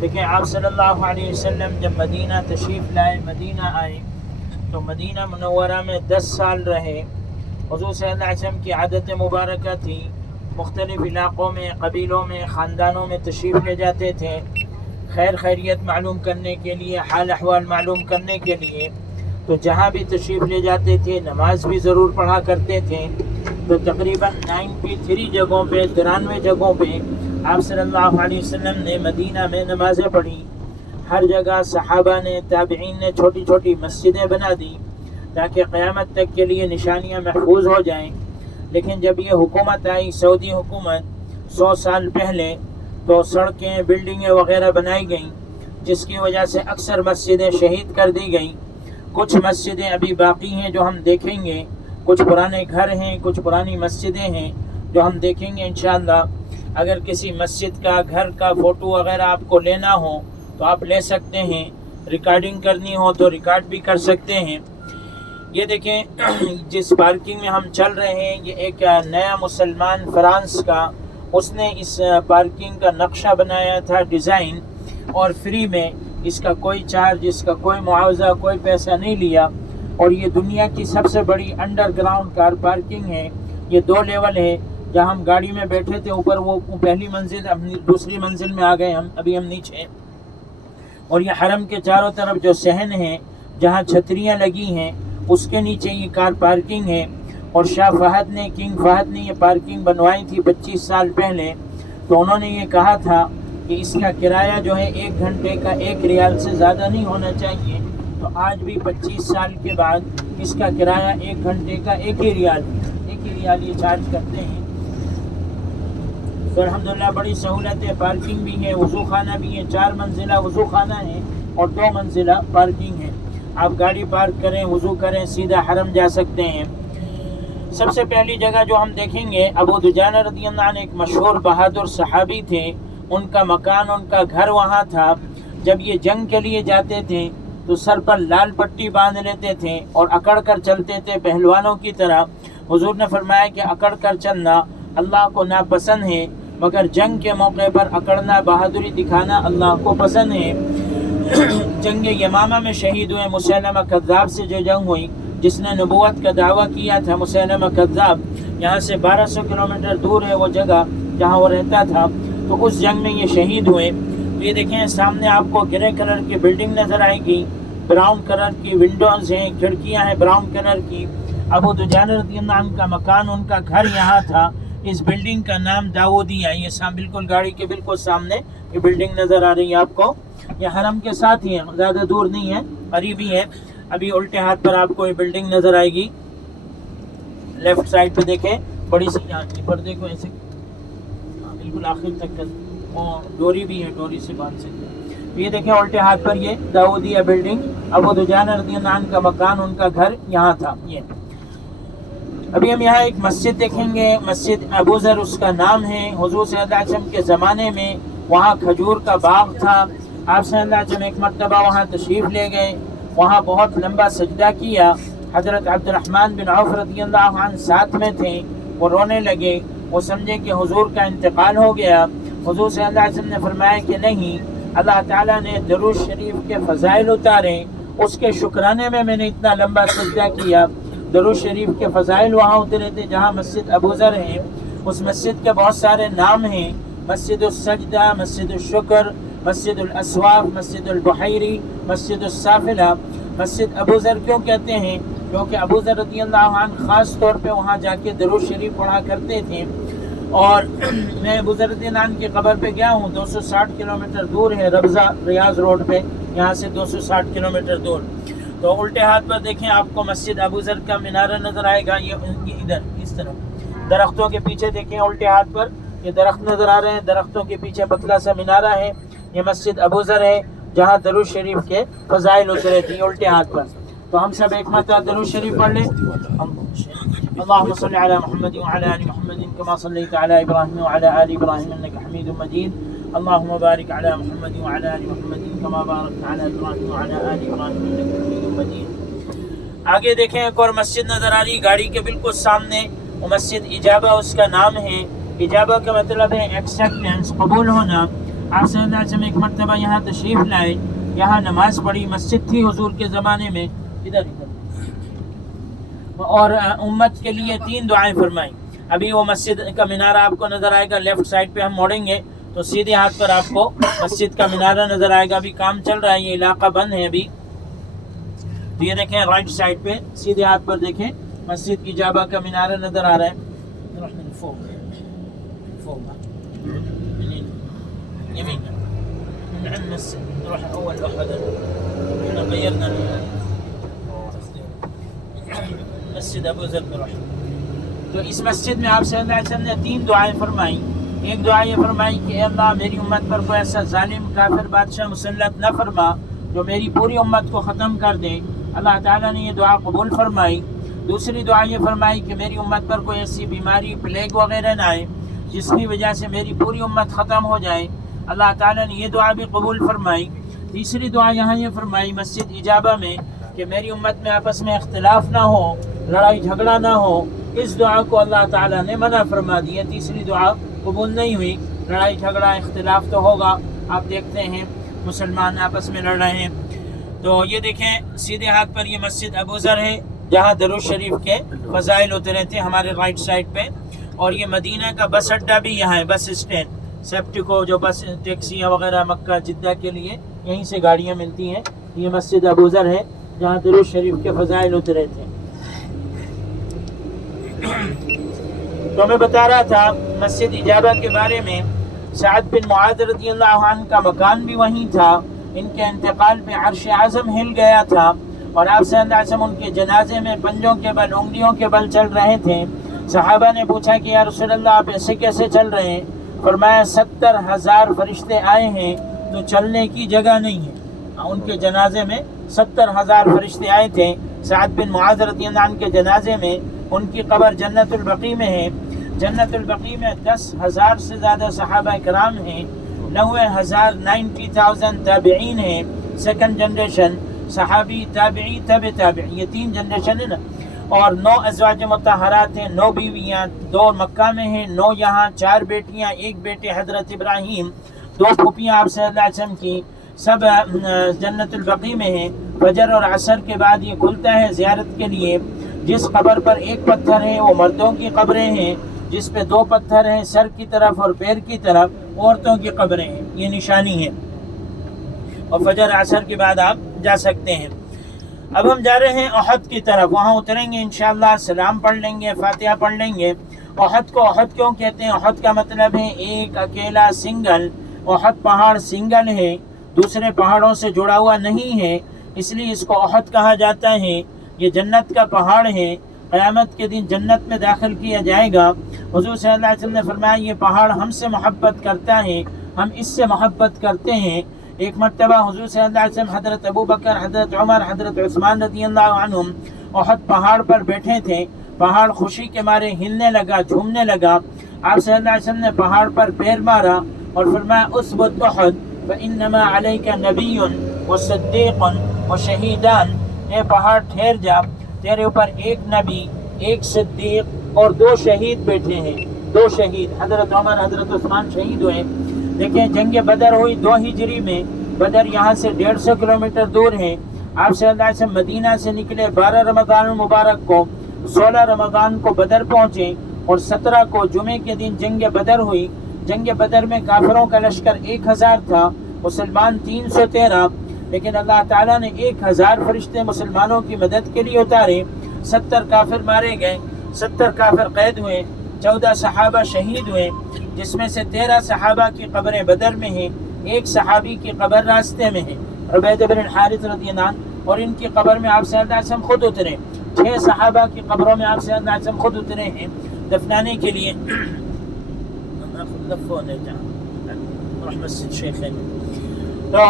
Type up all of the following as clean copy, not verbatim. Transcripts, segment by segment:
دیکھیں آپ صلی اللہ علیہ وسلم جب مدینہ تشریف لائے، مدینہ آئے تو مدینہ منورہ میں 10 سال رہے۔ حضور صلی اللہ علیہ وسلم کی عادت مبارکہ تھی، مختلف علاقوں میں، قبیلوں میں، خاندانوں میں تشریف لے جاتے تھے خیر خیریت معلوم کرنے کے لیے، حال احوال معلوم کرنے کے لیے۔ تو جہاں بھی تشریف لے جاتے تھے نماز بھی ضرور پڑھا کرتے تھے۔ تو تقریباً 93 جگہوں پہ، 93 جگہوں پہ آپ صلی اللہ علیہ وسلم نے مدینہ میں نمازیں پڑھی۔ ہر جگہ صحابہ نے، تابعین نے چھوٹی چھوٹی مسجدیں بنا دی تاکہ قیامت تک کے لیے نشانیاں محفوظ ہو جائیں۔ لیکن جب یہ حکومت آئی، سعودی حکومت، 100 سال پہلے، تو سڑکیں، بلڈنگیں وغیرہ بنائی گئیں، جس کی وجہ سے اکثر مسجدیں شہید کر دی گئیں۔ کچھ مسجدیں ابھی باقی ہیں جو ہم دیکھیں گے، کچھ پرانے گھر ہیں، کچھ پرانی مسجدیں ہیں جو ہم دیکھیں گے انشاءاللہ۔ اگر کسی مسجد کا، گھر کا فوٹو وغیرہ آپ کو لینا ہو تو آپ لے سکتے ہیں، ریکارڈنگ کرنی ہو تو ریکارڈ بھی کر سکتے ہیں۔ یہ دیکھیں جس پارکنگ میں ہم چل رہے ہیں، یہ ایک نیا مسلمان فرانس کا، اس نے اس پارکنگ کا نقشہ بنایا تھا، ڈیزائن، اور فری میں، اس کا کوئی چارج، اس کا کوئی معاوضہ، کوئی پیسہ نہیں لیا۔ اور یہ دنیا کی سب سے بڑی انڈر گراؤنڈ کار پارکنگ ہے۔ یہ 2 لیول ہے۔ جہاں ہم گاڑی میں بیٹھے تھے اوپر، وہ پہلی منزل، دوسری منزل میں آ گئے ہم، ابھی ہم نیچے۔ اور یہ حرم کے چاروں طرف جو صحن ہے، جہاں چھتریاں لگی ہیں، اس کے نیچے یہ کار پارکنگ ہے۔ اور شاہ فہد نے، کنگ فہد نے یہ پارکنگ بنوائی تھی 25 سال پہلے۔ تو انہوں نے یہ کہا تھا کہ اس کا کرایہ جو ہے 1 گھنٹے کا 1 ریال سے زیادہ نہیں ہونا چاہیے۔ تو آج بھی 25 سال کے بعد اس کا کرایہ 1 گھنٹے کا 1 ہی ریال یہ چارج کرتے ہیں۔ تو الحمدللہ بڑی سہولت ہے، پارکنگ بھی ہے، وضو خانہ بھی ہے، 4 منزلہ وضو خانہ ہے اور 2 منزلہ پارکنگ ہے۔ آپ گاڑی پارک کریں، وضو کریں، سیدھا حرم جا سکتے ہیں۔ سب سے پہلی جگہ جو ہم دیکھیں گے، ابو دجانہ رضی اللہ عنہ ایک مشہور بہادر صحابی تھے، ان کا مکان، ان کا گھر وہاں تھا۔ جب یہ جنگ کے لیے جاتے تھے تو سر پر لال پٹی باندھ لیتے تھے اور اکڑ کر چلتے تھے پہلوانوں کی طرح۔ حضور نے فرمایا کہ اکڑ کر چلنا اللہ کو ناپسند ہے، مگر جنگ کے موقع پر اکڑنا، بہادری دکھانا اللہ کو پسند ہے۔ جنگ یمامہ میں شہید ہوئے، مسیلمہ کذاب سے جو جنگ ہوئی، جس نے نبوت کا دعویٰ کیا تھا، مسیلمہ کذاب، یہاں سے 1200 کلومیٹر دور ہے وہ جگہ جہاں وہ رہتا تھا، تو اس جنگ میں یہ شہید ہوئے۔ تو یہ دیکھیں سامنے آپ کو گرے کلر کی بلڈنگ نظر آئے گی، براؤن کلر کی ونڈوز ہیں، کھڑکیاں ہیں براؤن کلر کی۔ ابو دجانہ رضی اللہ عنہ کا مکان، ان کا گھر یہاں تھا۔ اس بلڈنگ کا نام داؤدیہ ہے۔ یہ بالکل گاڑی کے بالکل سامنے یہ بلڈنگ نظر آ رہی ہے آپ کو۔ یہ حرم کے ساتھ ہی ہے، زیادہ دور نہیں ہے، قریب ہی ہے۔ ابھی الٹے ہاتھ پر آپ کو یہ بلڈنگ نظر آئے گی، لیفٹ سائڈ پہ دیکھیں، بڑی سی پردے کو ایسے بالکل آخر تک، اور ڈوری بھی ہے، ڈوری سے باندھ سکتے ہیں۔ یہ دیکھیں الٹے ہاتھ پر یہ داؤدیہ بلڈنگ، ابو دجانہ رضی اللہ عنہ کا مکان، ان کا گھر یہاں تھا۔ یہ ابھی ہم یہاں ایک مسجد دیکھیں گے، مسجد ابو ذر اس کا نام ہے۔ حضور صلی اللہ علیہ وسلم کے زمانے میں وہاں کھجور کا باغ تھا۔ آپ صلی اللہ علیہ وسلم ایک مرتبہ وہاں تشریف لے گئے، وہاں بہت لمبا سجدہ کیا۔ حضرت عبد الرحمن بن عوف رضی اللہ عنہ ساتھ میں تھے، وہ رونے لگے، وہ سمجھے کہ حضور کا انتقال ہو گیا۔ حضور صلی اللہ علیہ وسلم نے فرمایا کہ نہیں، اللہ تعالیٰ نے درود شریف کے فضائل اتارے، اس کے شکرانے میں نے اتنا لمبا سجدہ کیا۔ درود شریف کے فضائل وہاں اترے تھے جہاں مسجد ابو ذر ہے۔ اس مسجد کے بہت سارے نام ہیں، مسجد السجدہ، مسجد الشکر، مسجد الاسواف، مسجد البحیری، مسجد السافلہ۔ مسجد ابو ذر کیوں کہتے ہیں؟ کیونکہ ابو ذر رضی اللہ عنہ خاص طور پہ وہاں جا کے درود شریف پڑھا کرتے تھے۔ اور میں ابو ذر رضی اللہ عنہ کی قبر پہ گیا ہوں، 260 کلومیٹر دور ہے، ربضہ ریاض روڈ پہ، یہاں سے 260 کلومیٹر دور۔ تو الٹے ہاتھ پر دیکھیں آپ کو مسجد ابو ذر کا مینارہ نظر آئے گا، یہ ادھر اس طرف درختوں کے پیچھے دیکھیں الٹے ہاتھ پر یہ درخت نظر آ رہے ہیں، درختوں کے پیچھے پتلا سا مینارہ ہے، یہ مسجد ابو ذر ہے جہاں درود شریف کے فضائل اترے تھے الٹے ہاتھ پر۔ تو ہم سب ایک مرتبہ درود شریف پڑھ لیں۔ اللهم صل على محمد وعلى آل محمد كما صليت على إبراهيم وعلى آل إبراهيم إنك حميد مجيد اللهم بارك على محمد وعلى آل محمد كما باركت على إبراهيم وعلى آل إبراهيم إنك حميد مجيد۔ آگے دیکھیں ایک اور مسجد نظر آ رہی گاڑی کے بالکل سامنے، وہ مسجد اجابہ اس کا نام ہے۔ اجابہ کا مطلب ہے ایکسیپٹنس، قبول ہونا۔ آپ صلی اللہ علیہ وسلم ایک مرتبہ یہاں تشریف لائے, یہاں نماز پڑھی, مسجد تھی حضور کے زمانے میں ادھر, اور امت کے لیے 3 دعائیں فرمائیں. ابھی وہ مسجد کا مینارہ آپ کو نظر آئے گا, لیفٹ سائڈ پہ ہم موڑیں گے تو سیدھے ہاتھ پر آپ کو مسجد کا مینارہ نظر آئے گا. ابھی کام چل رہا ہے, یہ علاقہ بند ہے ابھی. تو یہ دیکھیں رائٹ سائڈ پہ سیدھے ہاتھ پر دیکھیں مسجد اجابہ کا مینارہ نظر آ رہا ہے. مسجد ابو ذر میں روح. تو اس مسجد میں آپ صلی اللہ علیہ وسلم نے 3 دعائیں فرمائیں. ایک دعا یہ فرمائی کہ اے اللہ میری امت پر کوئی ایسا ظالم کافر بادشاہ مسلط نہ فرما جو میری پوری امت کو ختم کر دے. اللہ تعالیٰ نے یہ دعا قبول فرمائی. دوسری دعا یہ فرمائی کہ میری امت پر کوئی ایسی بیماری پلیگ وغیرہ نہ آئے جس کی وجہ سے میری پوری امت ختم ہو جائے. اللہ تعالیٰ نے یہ دعا بھی قبول فرمائی. تیسری دعا یہاں یہ فرمائی مسجد اجابہ میں کہ میری امت میں آپس میں اختلاف نہ ہو, لڑائی جھگڑا نہ ہو. اس دعا کو اللہ تعالیٰ نے منع فرما دیا. تیسری دعا قبول نہیں ہوئی. لڑائی جھگڑا اختلاف تو ہوگا, آپ دیکھتے ہیں مسلمان آپس میں لڑ رہے ہیں. تو یہ دیکھیں سیدھے ہاتھ پر یہ مسجد ابو ذر ہے جہاں درود شریف کے فضائل اترے تھے ہمارے رائٹ سائڈ پہ. اور یہ مدینہ کا بس اڈا بھی یہاں ہے, بس اسٹینڈ سیپٹیکو جو بس ٹیکسیاں وغیرہ مکہ جدہ کے لیے یہیں سے گاڑیاں ملتی ہیں. یہ مسجد ابو ذر ہے جہاں درود شریف کے فضائل اترے تھے. تو میں بتا رہا تھا مسجد اجابہ کے بارے میں. سعد بن معاذ رضی اللہ عنہ کا مکان بھی وہیں تھا. ان کے انتقال پہ عرش اعظم ہل گیا تھا اور آپ صلی اللہ علیہ وسلم ان کے جنازے میں پنجوں کے بل, انگلیوں کے بل چل رہے تھے. صحابہ نے پوچھا کہ یا رسول اللہ آپ ایسے کیسے چل رہے ہیں؟ فرمایا 70,000 فرشتے آئے ہیں تو چلنے کی جگہ نہیں ہے. ان کے جنازے میں 70,000 فرشتے آئے تھے. سعد بن معاذ رضی اللہ عنہ کے جنازے میں ان کی قبر جنت البقیع میں ہے. جنت البقیع میں 10,000 سے زیادہ صحابہ کرام ہیں. 90,000 تابعین ہیں. سیکنڈ جنریشن صحابی تابعی تابعی, یہ 3 جنریشن ہے نا. اور 9 ازواج مطہرات ہیں, 9 بیویاں, 2 مکہ میں ہیں, 9 یہاں, 4 بیٹیاں, 1 بیٹے حضرت ابراہیم, 2 پھوپھیاں آپ صلی اللہ علیہ وسلم کی, سب جنت البقیع میں ہیں. فجر اور عصر کے بعد یہ کھلتا ہے زیارت کے لیے. جس قبر پر 1 پتھر ہے وہ مردوں کی قبریں ہیں, جس پہ 2 پتھر ہیں سر کی طرف اور پیر کی طرف عورتوں کی قبریں ہیں. یہ نشانی ہے. اور فجر عصر کے بعد آپ جا سکتے ہیں. اب ہم جا رہے ہیں احد کی طرف, وہاں اتریں گے انشاءاللہ, سلام پڑھ لیں گے, فاتحہ پڑھ لیں گے. احد کو احد کیوں کہتے ہیں؟ احد کا مطلب ہے ایک اکیلا سنگل. احد پہاڑ سنگل ہے, دوسرے پہاڑوں سے جڑا ہوا نہیں ہے, اس لیے اس کو احد کہا جاتا ہے. یہ جنت کا پہاڑ ہے, قیامت کے دن جنت میں داخل کیا جائے گا. حضور صلی اللہ علیہ وسلم نے فرمایا یہ پہاڑ ہم سے محبت کرتا ہے, ہم اس سے محبت کرتے ہیں. ایک مرتبہ حضور صلی اللہ علیہ وسلم حضرت ابو بکر, حضرت عمر, حضرت عثمان رضی اللہ عنہم احد پہاڑ پر بیٹھے تھے. پہاڑ خوشی کے مارے ہلنے لگا, جھومنے لگا. آپ صلی اللہ علیہ وسلم نے پہاڑ پر پیر مارا اور فرمایا اثبت احد فانما علیک نبی وصدیق وشہیدان. اے پہاڑ ٹھہر جا, تیرے اوپر 1 نبی, 1 صدیق اور 2 شہید بیٹھے ہیں. 2 شہید, حضرت عمر, حضرت عثمان شہید ہوئے. دیکھیں جنگ بدر ہوئی 2 ہجری میں. بدر یہاں سے 150 کلومیٹر دور ہے. آپ صلی اللہ علیہ وسلم مدینہ سے نکلے 12 رمضان المبارک کو, 16 رمضان کو بدر پہنچے اور 17 کو جمعے کے دن جنگ بدر ہوئی. جنگ بدر میں کافروں کا لشکر 1000 تھا, مسلمان 313. لیکن اللہ تعالیٰ نے 1000 فرشتے مسلمانوں کی مدد کے لیے اتارے. 70 کافر مارے گئے, 70 کافر قید ہوئے, 14 صحابہ شہید ہوئے, جس میں سے 13 صحابہ کی قبریں بدر میں ہیں. 1 صحابی کی قبر راستے میں ہے, عبید بن الحارث رضی اللہ عنہ, اور ان کی قبر میں آپ صلی اللہ علیہ وسلم خود اترے. 6 صحابہ کی قبروں میں آپ صلی اللہ علیہ وسلم خود اترے ہیں دفنانے کے لیے. تو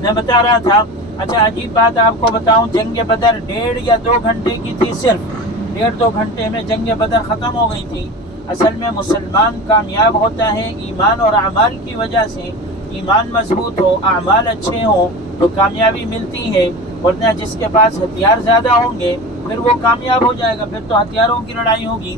میں بتا رہا تھا, اچھا عجیب بات آپ کو بتاؤں, جنگ بدر 1.5 یا 2 گھنٹے کی تھی. صرف 1.5-2 گھنٹے میں جنگ بدر ختم ہو گئی تھی. اصل میں مسلمان کامیاب ہوتا ہے ایمان اور اعمال کی وجہ سے. ایمان مضبوط ہو, اعمال اچھے ہوں تو کامیابی ملتی ہے. ورنہ جس کے پاس ہتھیار زیادہ ہوں گے پھر وہ کامیاب ہو جائے گا, پھر تو ہتھیاروں کی لڑائی ہوگی.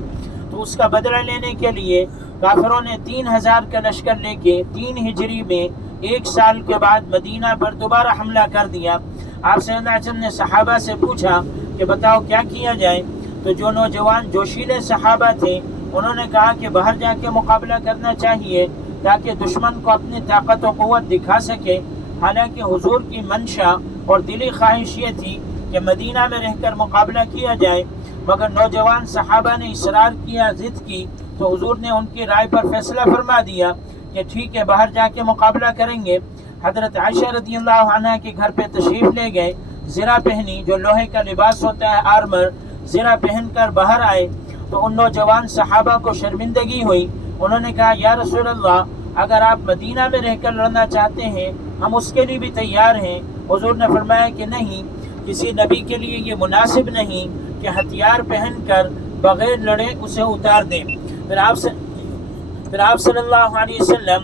تو اس کا بدلہ لینے کے لیے کافروں نے 3000 کا لشکر لے کے 3 ہجری میں 1 سال کے بعد مدینہ پر دوبارہ حملہ کر دیا۔ آپ صلی اللہ علیہ وسلم نے صحابہ سے پوچھا کہ بتاؤ کیا کیا جائے؟ تو جو نوجوان جوشیلے صحابہ تھے انہوں نے کہا کہ باہر جا کے مقابلہ کرنا چاہیے تاکہ دشمن کو اپنی طاقت و قوت دکھا سکے۔ حالانکہ حضور کی منشا اور دلی خواہش یہ تھی کہ مدینہ میں رہ کر مقابلہ کیا جائے، مگر نوجوان صحابہ نے اصرار کیا، ضد کی، تو حضور نے ان کی رائے پر فیصلہ فرما دیا کہ ٹھیک ہے باہر جا کے مقابلہ کریں گے۔ حضرت عائشہ رضی اللہ عنہ کے گھر پہ تشریف لے گئے، زرہ پہنی، جو لوہے کا لباس ہوتا ہے آرمر، زرہ پہن کر باہر آئے تو ان نوجوان صحابہ کو شرمندگی ہوئی۔ انہوں نے کہا یا رسول اللہ، اگر آپ مدینہ میں رہ کر لڑنا چاہتے ہیں ہم اس کے لیے بھی تیار ہیں۔ حضور نے فرمایا کہ نہیں، کسی نبی کے لیے یہ مناسب نہیں کہ ہتھیار پہن کر بغیر لڑے اسے اتار دیں۔ پھر آپ صلی اللہ علیہ وسلم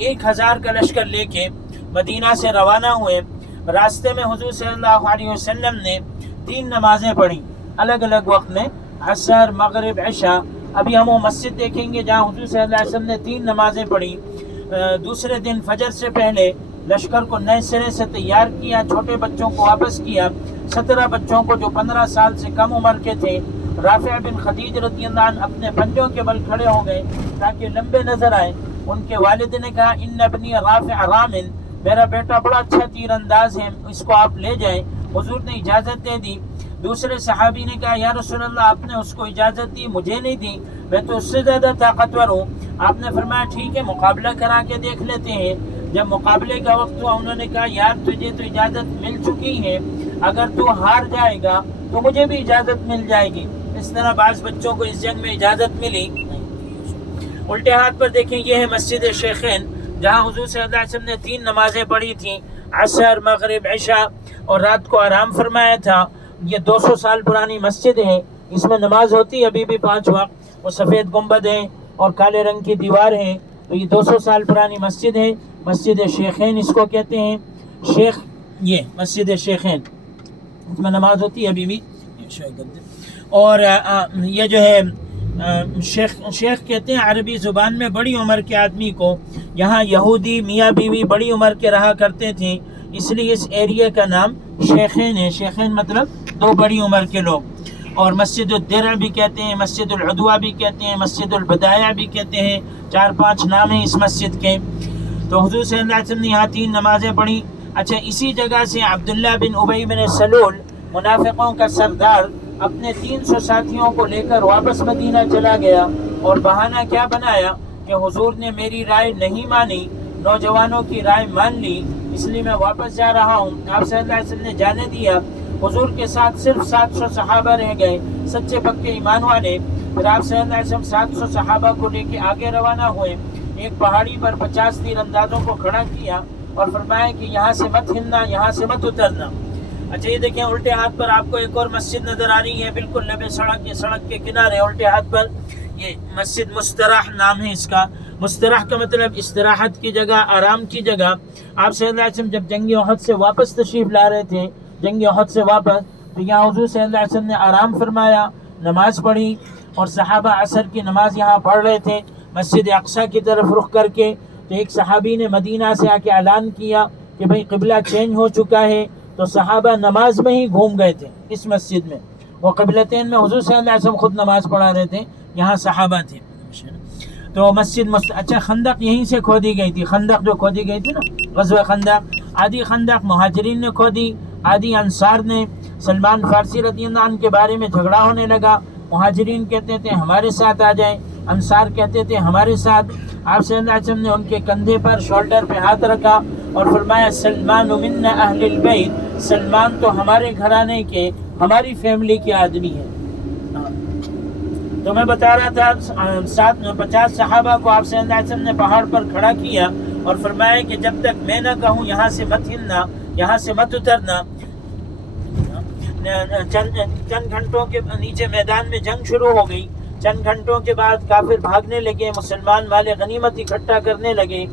1000 کا لشکر لے کے مدینہ سے روانہ ہوئے۔ راستے میں حضور صلی اللہ علیہ وسلم نے 3 نمازیں پڑھی الگ الگ وقت میں، عصر، مغرب، عشاء۔ ابھی ہم وہ مسجد دیکھیں گے جہاں حضور صلی اللہ علیہ وسلم نے 3 نمازیں پڑھی۔ دوسرے دن فجر سے پہلے لشکر کو نئے سرے سے تیار کیا، چھوٹے بچوں کو واپس کیا، 17 بچوں کو جو 15 سال سے کم عمر کے تھے۔ رافع بن خدیج رضی اللہ عنہ اپنے پنجوں کے بل کھڑے ہو گئے تاکہ لمبے نظر آئے۔ ان کے والد نے کہا ان ابنی رافع رامن، میرا بیٹا بڑا اچھا تیر انداز ہے، اس کو آپ لے جائیں۔ حضور نے اجازت دے دی۔ دوسرے صحابی نے کہا یا رسول اللہ، آپ نے اس کو اجازت دی، مجھے نہیں دی، میں تو اس سے زیادہ طاقتور ہوں۔ آپ نے فرمایا ٹھیک ہے مقابلہ کرا کے دیکھ لیتے ہیں۔ جب مقابلے کا وقت ہوا انہوں نے کہا یار تجھے تو اجازت مل چکی ہے، اگر تو ہار جائے گا تو مجھے بھی اجازت مل جائے گی۔ اس طرح بعض بچوں کو اس جنگ میں اجازت ملی۔ الٹے ہاتھ پر دیکھیں، یہ ہے مسجد شیخین جہاں حضور صلی اللہ علیہ وسلم نے 3 نمازیں پڑھی تھیں، عصر، مغرب، عشاء، اور رات کو آرام فرمایا تھا۔ یہ 200 سال پرانی مسجد ہے، اس میں نماز ہوتی ہے ابھی بھی 5 وقت۔ وہ سفید گنبد ہے اور کالے رنگ کی دیوار ہے، تو یہ 200 سال پرانی مسجد ہے، مسجد شیخین اس کو کہتے ہیں۔ شیخ، یہ مسجد شیخین، اس میں نماز ہوتی ہے ابھی بھی۔ اور یہ جو ہے شیخ کہتے ہیں عربی زبان میں بڑی عمر کے آدمی کو۔ یہاں یہودی میاں بیوی بڑی عمر کے رہا کرتے تھے، اس لیے اس ایریے کا نام شیخین ہے۔ شیخین مطلب 2 بڑی عمر کے لوگ۔ اور مسجد الدرع بھی کہتے ہیں، مسجد العدوہ بھی کہتے ہیں، مسجد البدایہ بھی کہتے ہیں، 4-5 نام ہیں اس مسجد کے۔ تو حضور صلی اللہ علیہ وسلم نے یہاں 3 نمازیں پڑھی۔ اچھا، اسی جگہ سے عبداللہ بن ابی بن سلول، منافقوں کا سردار، اپنے 300 ساتھیوں کو لے کر واپس مدینہ چلا گیا، اور بہانہ کیا بنایا کہ حضور نے میری رائے نہیں مانی، نوجوانوں کی رائے مان لی، اس لیے میں واپس جا رہا ہوں۔ آپ صلی اللہ علیہ وسلم نے جانے دیا۔ حضور کے ساتھ صرف 700 صحابہ رہ گئے، سچے پکے ایمان والے۔ پھر آپ صلی اللہ علیہ وسلم 700 صحابہ کو لے کے آگے روانہ ہوئے۔ ایک پہاڑی پر 50 تیر اندازوں کو کھڑا کیا اور فرمایا کہ یہاں سے مت ہلنا، یہاں سے مت اترنا۔ اچھا، یہ دیکھیں الٹے ہاتھ پر آپ کو ایک اور مسجد نظر آ رہی ہے، بالکل لبے سڑک کے کنارے الٹے ہاتھ پر۔ یہ مسجد مستراح نام ہے اس کا۔ مستراح کا مطلب استراحت کی جگہ، آرام کی جگہ۔ آپ صلی اللہ علیہ وسلم جب جنگ احد سے واپس تشریف لا رہے تھے، جنگ احد سے واپس، تو یہاں حضور صلی اللہ علیہ وسلم نے آرام فرمایا، نماز پڑھی، اور صحابہ عصر کی نماز یہاں پڑھ رہے تھے مسجد اقصیٰ کی طرف رخ کر کے۔ تو ایک صحابی نے مدینہ سے آ کے اعلان کیا کہ بھئی قبلہ چینج ہو چکا ہے، تو صحابہ نماز میں ہی گھوم گئے تھے اس مسجد میں۔ وہ قبلتین میں حضور صلی اللہ علیہ وسلم خود نماز پڑھا رہے تھے، یہاں صحابہ تھے۔ تو اچھا، خندق یہیں سے کھودی گئی تھی، خندق جو کھودی گئی تھی نا، غزوہ خندق، آدھی خندق مہاجرین نے کھودی، آدھی انصار نے۔ سلمان فارسی رضی اللہ عنہ کے بارے میں جھگڑا ہونے لگا، مہاجرین کہتے تھے ہمارے ساتھ آ جائیں، انصار کہتے تھے ہمارے ساتھ۔ آپ صلی اللہ علیہ وسلم نے ان کے کندھے پر، شولڈر پہ ہاتھ رکھا اور فرمایا سلمان منا اہل البیت، سلمان تو ہمارے گھرانے کے، ہماری فیملی کے آدمی ہے۔ تو میں بتا رہا تھا 50 صحابہ کو آپ صلی اللہ علیہ وسلم نے پہاڑ پر کھڑا کیا اور فرمایا کہ جب تک میں نہ کہوں یہاں سے مت ہلنا، یہاں سے مت اترنا۔ چند گھنٹوں کے نیچے میدان میں جنگ شروع ہو گئی۔ چند گھنٹوں کے بعد کافر بھاگنے لگے، مسلمان والے غنیمت اکٹھا کرنے لگے۔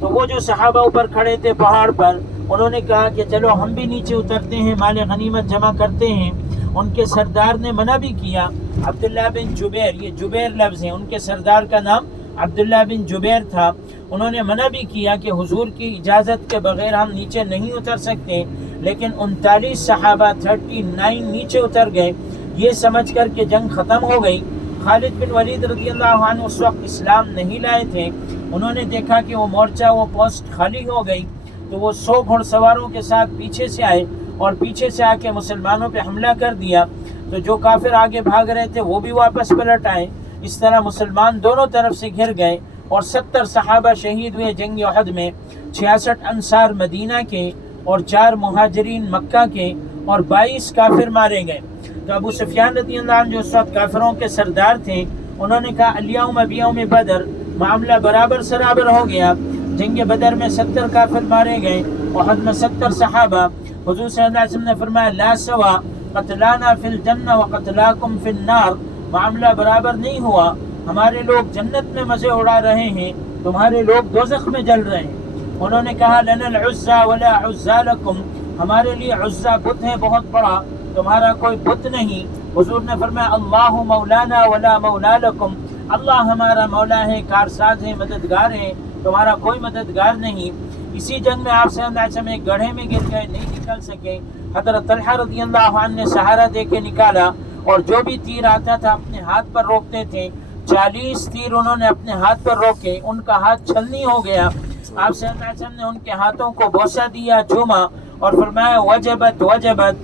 تو وہ جو صحابہ اوپر کھڑے تھے پہاڑ پر، انہوں نے کہا کہ چلو ہم بھی نیچے اترتے ہیں، مال غنیمت جمع کرتے ہیں۔ ان کے سردار نے منع بھی کیا. عبداللہ بن جبیر، یہ جبیر لفظ ہیں، ان کے سردار کا نام عبداللہ بن جبیر تھا. انہوں نے منع بھی کیا کہ حضور کی اجازت کے بغیر ہم نیچے نہیں اتر سکتے، لیکن 39 صحابہ 39 نیچے اتر گئے. یہ سمجھ کر کہ جنگ ختم ہو گئی. خالد بن ولید رضی اللہ عنہ اس وقت اسلام نہیں لائے تھے. انہوں نے دیکھا کہ وہ مورچہ، وہ پوسٹ خالی ہو گئی، تو وہ 100 گھڑ سواروں کے ساتھ پیچھے سے آئے اور پیچھے سے آ کے مسلمانوں پہ حملہ کر دیا. تو جو کافر آگے بھاگ رہے تھے وہ بھی واپس پلٹ آئے. اس طرح مسلمان دونوں طرف سے گھر گئے اور 70 صحابہ شہید ہوئے جنگ احد میں. 66 انصار مدینہ کے اور 4 مہاجرین مکہ کے اور 22 کافر مارے گئے. تو ابو سفیان رضی اللہ عنہ جو اس وقت کافروں کے سردار تھے، انہوں نے کہا الیوم بیوم بدر، معاملہ برابر سرابر ہو گیا. جنگ بدر میں 70 کافر مارے گئے، احد میں 70 صحابہ. حضور صلی اللہ علیہ وسلم نے فرمایا لا سوا قتلانا فی الجنہ وقتلاکم فی النار، معاملہ برابر نہیں ہوا. ہمارے لوگ جنت میں مزے اڑا رہے ہیں، تمہارے لوگ دوزخ میں جل رہے ہیں. انہوں نے کہا لنا العزا ولا عزا لکم، ہمارے لیے عزا بت ہے بہت بڑا، تمہارا کوئی بت نہیں. حضور نے فرمایا اللہ مولانا ولا مولا لکم، اللہ ہمارا مولا ہے، کارساز ہے، مددگار ہے، تمہارا کوئی مددگار نہیں. اسی جنگ میں آپ صلی اللہ علیہ وسلم ایک گڑھے میں گر گئے، نہیں نکل سکے. حضرت طلحہ رضی اللہ عنہ نے سہارا دے کے نکالا، اور جو بھی تیر آتا تھا اپنے ہاتھ پر روکتے تھے. 40 تیر انہوں نے اپنے ہاتھ پر روکے، ان کا ہاتھ چھلنی ہو گیا. آپ صلی اللہ علیہ وسلم نے ان کے ہاتھوں کو بوسہ دیا، چوما اور فرمایا وجبت وجبت،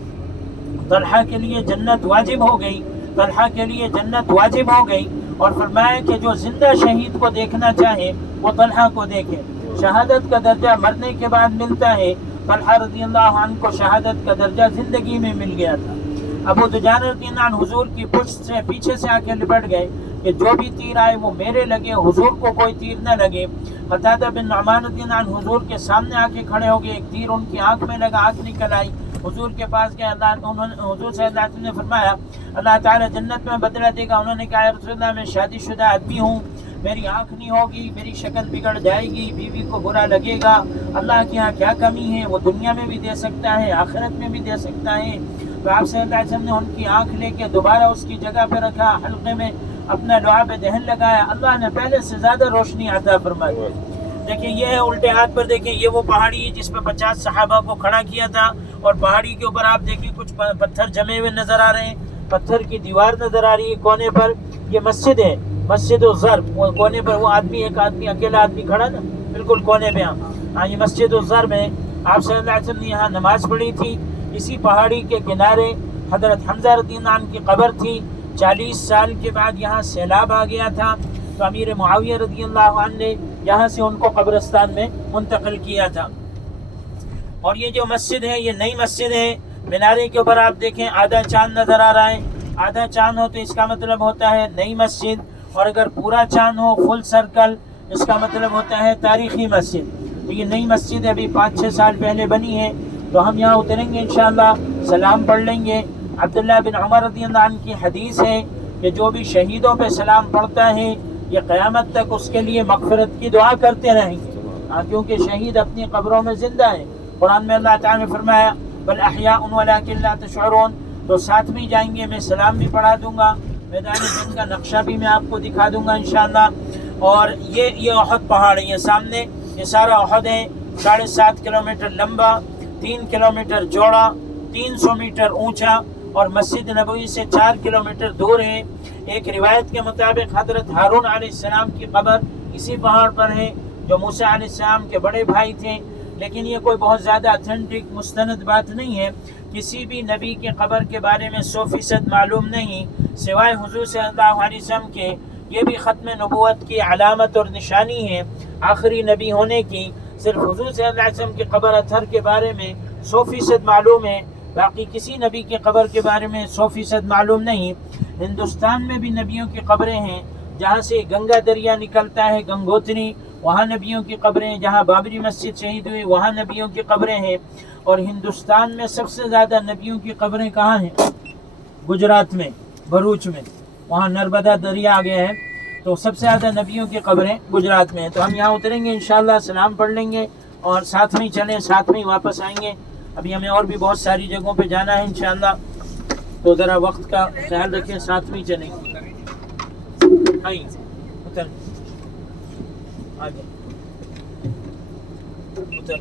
طلحہ کے لیے جنت واجب ہو گئی، طلحہ کے لیے جنت واجب ہو گئی. اور فرمایا کہ جو زندہ شہید کو دیکھنا چاہے وہ طلحہ کو دیکھے. شہادت کا درجہ مرنے کے بعد ملتا ہے، طلحہ رضی اللہ عنہ کو شہادت کا درجہ زندگی میں مل گیا تھا. ابو دجانہ رضی اللہ عنہ حضور کی پشت سے پیچھے سے آ کے لپٹ گئے کہ جو بھی تیر آئے وہ میرے لگے، حضور کو کوئی تیر نہ لگے. قتادہ بن نعمان رضی اللہ عنہ حضور کے سامنے آ کے کھڑے ہو گئے، ایک تیر ان کی آنکھ میں لگا، آنکھ نکل آئی. حضور کے پاس گئے، حضور صلی اللہ علیہ وسلم نے فرمایا اللہ تعالیٰ جنت میں بدلہ دے گا. انہوں نے کہا یا رسول اللہ میں شادی شدہ آدمی ہوں، میری آنکھ نہیں ہوگی، میری شکل بگڑ جائے گی، بیوی کو برا لگے گا. اللہ کے ہاں کیا کمی ہے، وہ دنیا میں بھی دے سکتا ہے، آخرت میں بھی دے سکتا ہے. تو آپ صلی اللہ علیہ وسلم نے ان کی آنکھ لے کے دوبارہ اس کی جگہ پہ رکھا، حلقے میں اپنا لعاب دہن لگایا. اللہ نے پہلے سے زیادہ روشنی عطا فرمائی. دیکھیں یہ ہے الٹے ہاتھ پر، دیکھیں یہ وہ پہاڑی ہے جس پہ 50 صحابہ کو کھڑا کیا تھا، اور پہاڑی کے اوپر آپ دیکھیں کچھ پتھر جمے ہوئے نظر آ رہے ہیں، پتھر کی دیوار نظر آ رہی ہے کونے پر. یہ مسجد ہے، مسجد الضرب. وہ کونے پر وہ آدمی، ایک آدمی اکیلا آدمی کھڑا نا بالکل کونے پہ. ہاں یہ مسجد الضرب ہے. آپ صلی اللہ علیہ وسلم نے یہاں نماز پڑھی تھی. اسی پہاڑی کے کنارے حضرت حمزہ رضی اللہ عنہ کی قبر تھی. 40 سال کے بعد یہاں سیلاب آ گیا تھا، تو امیر معاویہ رضی اللہ عنہ نے یہاں سے ان کو قبرستان میں منتقل کیا تھا. اور یہ جو مسجد ہے یہ نئی مسجد ہے. مینارے کے اوپر آپ دیکھیں آدھا چاند نظر آ رہا ہے. آدھا چاند ہو تو اس کا مطلب ہوتا ہے نئی مسجد، اور اگر پورا چاند ہو فل سرکل اس کا مطلب ہوتا ہے تاریخی مسجد. تو یہ نئی مسجد ابھی 5-6 سال پہلے بنی ہے. تو ہم یہاں اتریں گے انشاءاللہ، سلام پڑھ لیں گے. عبداللہ بن عمر رضی اللہ عنہ کی حدیث ہے کہ جو بھی شہیدوں پہ سلام پڑھتا ہے یہ قیامت تک اس کے لیے مغفرت کی دعا کرتے رہیں گے، کیونکہ شہید اپنی قبروں میں زندہ ہے. قرآن میں اللہ تعالیٰ نے فرمایا بل احیاء ولکن لا تشعرون. تو ساتھ میں جائیں گے، میں سلام بھی پڑھا دوں گا، میدان جنگ کا نقشہ بھی میں آپ کو دکھا دوں گا انشاءاللہ. اور یہ احد پہاڑ ہے، یہ سامنے یہ سارا احد ہے. 7.5 کلومیٹر لمبا، 3 کلومیٹر چوڑا، 300 میٹر اونچا، اور مسجد نبوی سے 4 کلومیٹر دور ہے. ایک روایت کے مطابق حضرت ہارون علیہ السلام کی قبر اسی پہاڑ پر ہے، جو موسیٰ علیہ السلام کے بڑے بھائی تھے. لیکن یہ کوئی بہت زیادہ اتھینٹک مستند بات نہیں ہے. کسی بھی نبی کی قبر کے بارے میں 100% معلوم نہیں سوائے حضور صلی اللہ علیہ وسلم کے. یہ بھی ختم نبوت کی علامت اور نشانی ہے، آخری نبی ہونے کی. صرف حضور صلی اللہ علیہ وسلم کی قبر اطہر کے بارے میں 100% معلوم ہے، باقی کسی نبی کی قبر کے بارے میں 100% معلوم نہیں. ہندوستان میں بھی نبیوں کی قبریں ہیں، جہاں سے گنگا دریا نکلتا ہے گنگوتری، وہاں نبیوں کی قبریں. جہاں بابری مسجد شہید ہوئی وہاں نبیوں کی قبریں ہیں. اور ہندوستان میں سب سے زیادہ نبیوں کی قبریں کہاں ہیں؟ گجرات میں، بھروچ میں. وہاں نرمدا دریا آ گیا ہے، تو سب سے زیادہ نبیوں کی قبریں گجرات میں ہیں. تو ہم یہاں اتریں گے انشاءاللہ، سلام پڑھ لیں گے اور ساتھ میں ہی چلیں، ساتھ میں ہی واپس آئیں گے. ابھی ہمیں اور بھی بہت ساری جگہوں پہ جانا ہے انشاءاللہ. تو ذرا وقت کا خیال رکھیں، ساتویں چلیں. آئیے اتر آگے اتر.